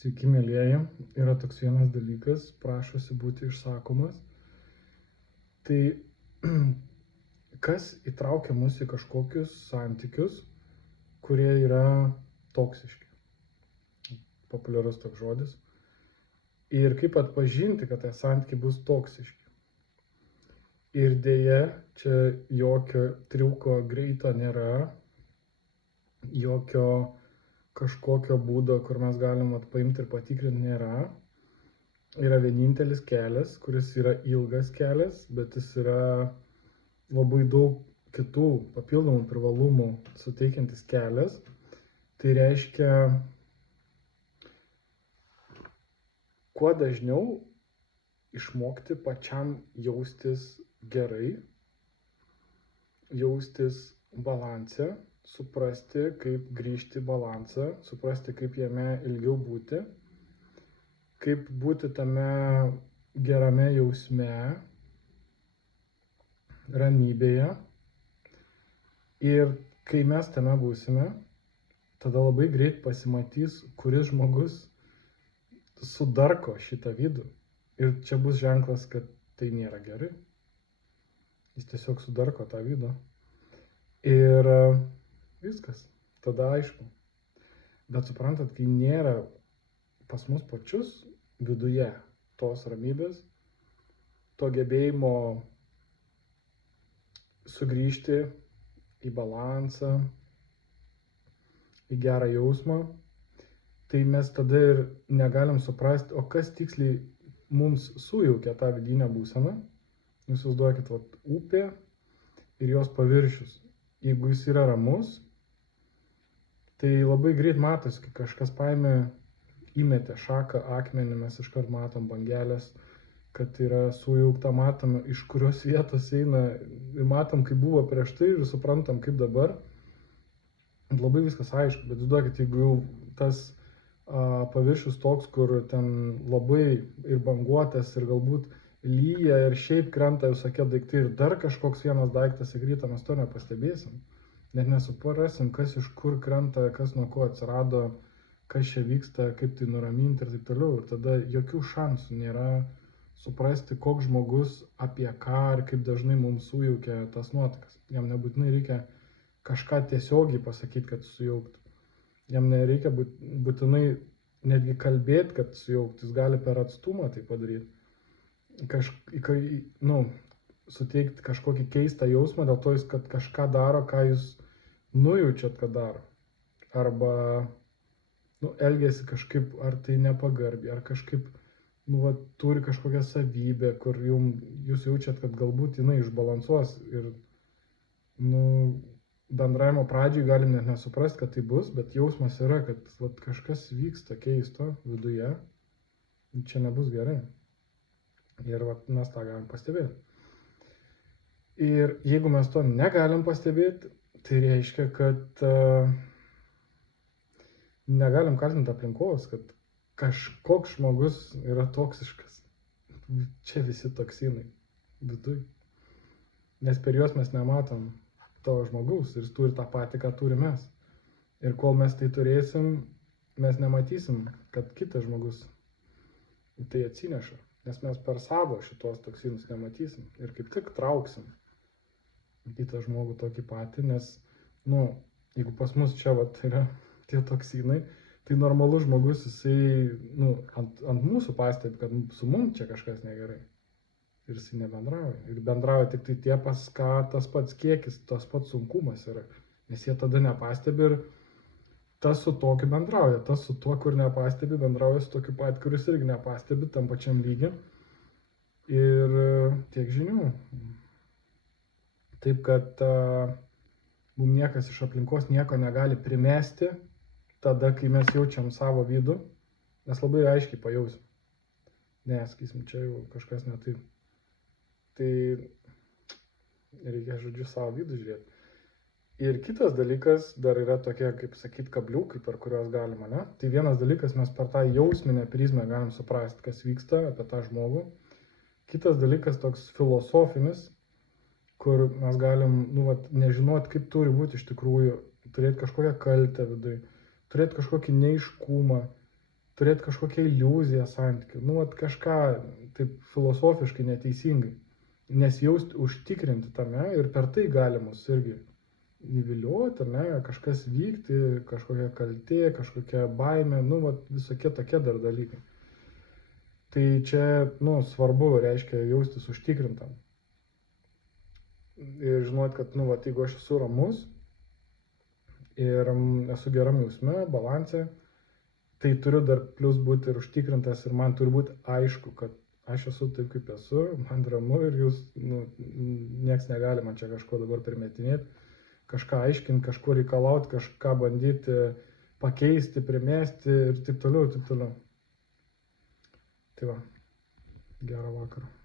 Sveiki, mėlyjeji. Yra toks vienas dalykas, prašosi būti išsakomas. Tai kas įtraukia mus į kažkokius santykius, kurie yra toksiški. Populiarus toks žodis. Ir kaip atpažinti, kad tie santykiai bus toksiški. Ir dėja, čia jokio triuko greito nėra, jokio kažkokio būdo, kur mes galim paimti ir patikrinti, nėra. Yra vienintelis kelias, kuris yra ilgas kelias, bet jis yra labai daug kitų papildomų privalumų suteikiantis kelias. Tai reiškia, kuo dažniau išmokti pačiam jaustis gerai, jaustis balanse, suprasti, kaip grįžti į balansą, suprasti, kaip jame ilgiau būti, kaip būti tame gerame jausme, ramybėje. Ir kai mes tame būsime, tada labai greit pasimatys, kuris žmogus sudarko šitą vidų. Ir čia bus ženklas, kad tai nėra gerai. Jis tiesiog sudarko tą vidų. Ir viskas, tada aišku. Bet suprantat, kai nėra pas mus pačius viduje tos ramybės, to gebėjimo sugrįžti į balansą, į gerą jausmą, tai mes tada ir negalim suprasti, o kas tiksliai mums sujaukia tą vidinę būseną. Įsivaizduokit, upė ir jos paviršius. Jeigu jis yra ramus, tai labai greit matosi, kai kažkas paėmė, įmetė šaką, akmenį, mes iškart matom bangelės, kad yra sujaukta, matom, iš kurios vietos eina, ir matom, kaip buvo prieš tai, ir suprantam, kaip dabar. Labai viskas aišku, bet duokit, jeigu jau tas paviršius toks, kur ten labai ir banguotas, ir galbūt lyja, ir šiaip krenta visokie daiktai, ir dar kažkoks vienas daiktas įkrita, mes to nepastebėsim. Net nesuprasim, kas iš kur krenta, kas nuo ko atsirado, kas čia vyksta, kaip tai nuraminti ir taip toliau. Ir tada jokių šansų nėra suprasti, koks žmogus, apie ką ir kaip dažnai mums sujaukia tas nuotaikas. Jam nebūtinai reikia kažką tiesiogiai pasakyti, kad sujauktų. Jam nereikia būtinai netgi kalbėti, kad sujauktų. Jis gali per atstumą tai padaryti. Suteikti kažkokį keistą jausmą dėl to, kad kažką daro, ką jūs nujaučiat, kad daro. Arba elgiasi kažkaip, ar tai nepagarbiai, ar kažkaip turi kažkokią savybę, kur jūs jaučiat, kad galbūt jinai išbalansuos. Ir bendravimo pradžioj galim net nesuprasti, kad tai bus, bet jausmas yra, kad kažkas vyksta keisto viduje, čia nebus gerai. Ir mes tą galim pastebėti. Ir jeigu mes to negalim pastebėti, tai reiškia, kad negalim kaltinti aplinkos, kad kažkoks žmogus yra toksiškas. Čia visi toksinai viduj. Nes per juos mes nematom to žmogaus ir jis turi tą patį, ką turi mes. Ir kol mes tai turėsim, mes nematysim, kad kitas žmogus tai atsineša. Nes mes per savo šitos toksinus nematysim ir kaip tik trauksim kitą žmogų tokį patį, nes, jeigu pas mus čia yra tie toksinai, tai normalus žmogus, jisai, ant mūsų pastebi, kad su mum čia kažkas negerai. Ir jisai nebendrauja. Ir bendrauja tik tai tie, pas ką tas pats kiekis, tas pats sunkumas yra. Nes jie tada nepastebi ir tas su tokiu bendrauja. Tas su tuo, kur nepastebi, bendrauja su tokiu pat, kuris irgi nepastebi tam pačiam lygiu. Ir tiek žinių. Taip, kad mums niekas iš aplinkos nieko negali primesti tada, kai mes jaučiam savo vidų, mes labai aiškiai pajausim. Sakysim, čia jau kažkas ne taip. Tai reikia, savo vidų žiūrėti. Ir kitas dalykas, dar yra tokie, kaip sakyt, kabliukai, per kuriuos galima, ne? Tai vienas dalykas, mes per tą jausminę prizmę galim suprasti, kas vyksta apie tą žmogų. Kitas dalykas toks filosofinis, kur mes galim, nežinot, kaip turi būti iš tikrųjų, turėti kažkokią kaltę vidui, turėti kažkokį neaiškumą, turėti kažkokią iliuziją santykių, nu, vat kažką taip filosofiškai neteisingai, nesijausti užtikrinti tame ir per tai gali mus irgi įviliuoti, ne, kažkas vykti, kažkokia kaltė, kažkokia baimė, nu, vat visokie tokie dar dalykai. Tai čia, nu, svarbu, reiškia, jaustis užtikrintam. Ir žinot, kad, nu, vat, jeigu aš esu ramus ir esu geram jausme, balanse, tai turiu dar plus būti ir užtikrintas ir man turi būti aišku, kad aš esu taip, kaip esu, man ramu ir jūs, nu, nieks negali man čia kažko dabar primetinėti, kažką aiškinti, kažko reikalauti, kažką bandyti pakeisti, primesti ir taip toliau, ir taip toliau. Tai va, gerą vakarą.